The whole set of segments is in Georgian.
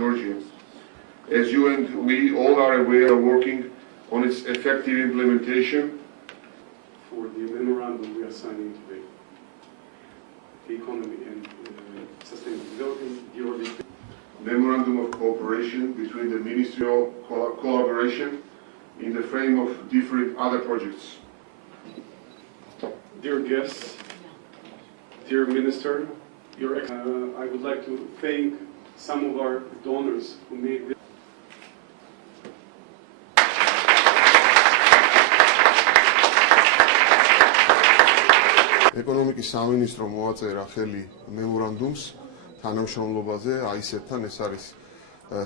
Georgians. As you and we all are aware, are working on its effective implementation for the memorandum we are signing today. The economy and sustainable development, memorandum of cooperation between the ministerial collaboration in the frame of different other projects. Dear guests, dear Minister, I would like to thank some of our donors who made this. ეკონომიკის სამინისტრომ მოაწერა ხელი მემორანდუმს თანამშრომლობაზე AICEB-თან. ეს არის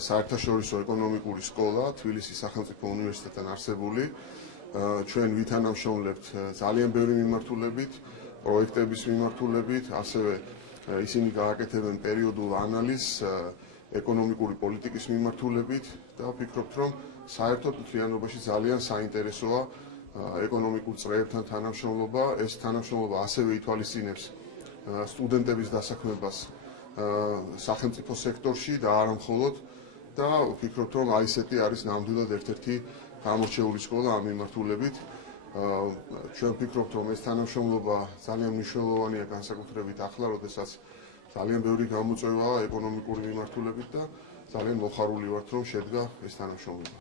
საერთაშორისო ეკონომიკური სკოლა თბილისის სახელმწიფო უნივერსიტეტთან არსებული. ჩვენ ვითანამშრომლებთ ძალიან ბევრი მიმართულებით, პროექტების მიმართულებით, ასევე ისინი გააკეთებენ პერიოდულ ანალიზს ეკონომიკური პოლიტიკის მიმართულებით და ვფიქრობთ, რომ საერთოდ მთლიანობაში ძალიან საინტერესოა ეკონომიკურ წრეებთან თანამშრომლობა. ეს თანამშრომლობა ასევე ითვალისწინებს სტუდენტების დასაქმებას სახელმწიფო სექტორში და არა მხოლოდ და ვფიქრობთ, რომ AICET არის ნამდვილად ერთ-ერთი გამორჩეული სკოლა ამ მიმართულებით. ჩვენ ვფიქრობთ, რომ ეს თანამშრომლობა ძალიან მნიშვნელოვანია განსაკუთრებით ახლა, როდესაც ძალიან ბევრი გამოწვევაა ეკონომიკური მიმართულებით და ძალიან მოხარული ვართ, რომ შედგა ეს თანამშრომლობა.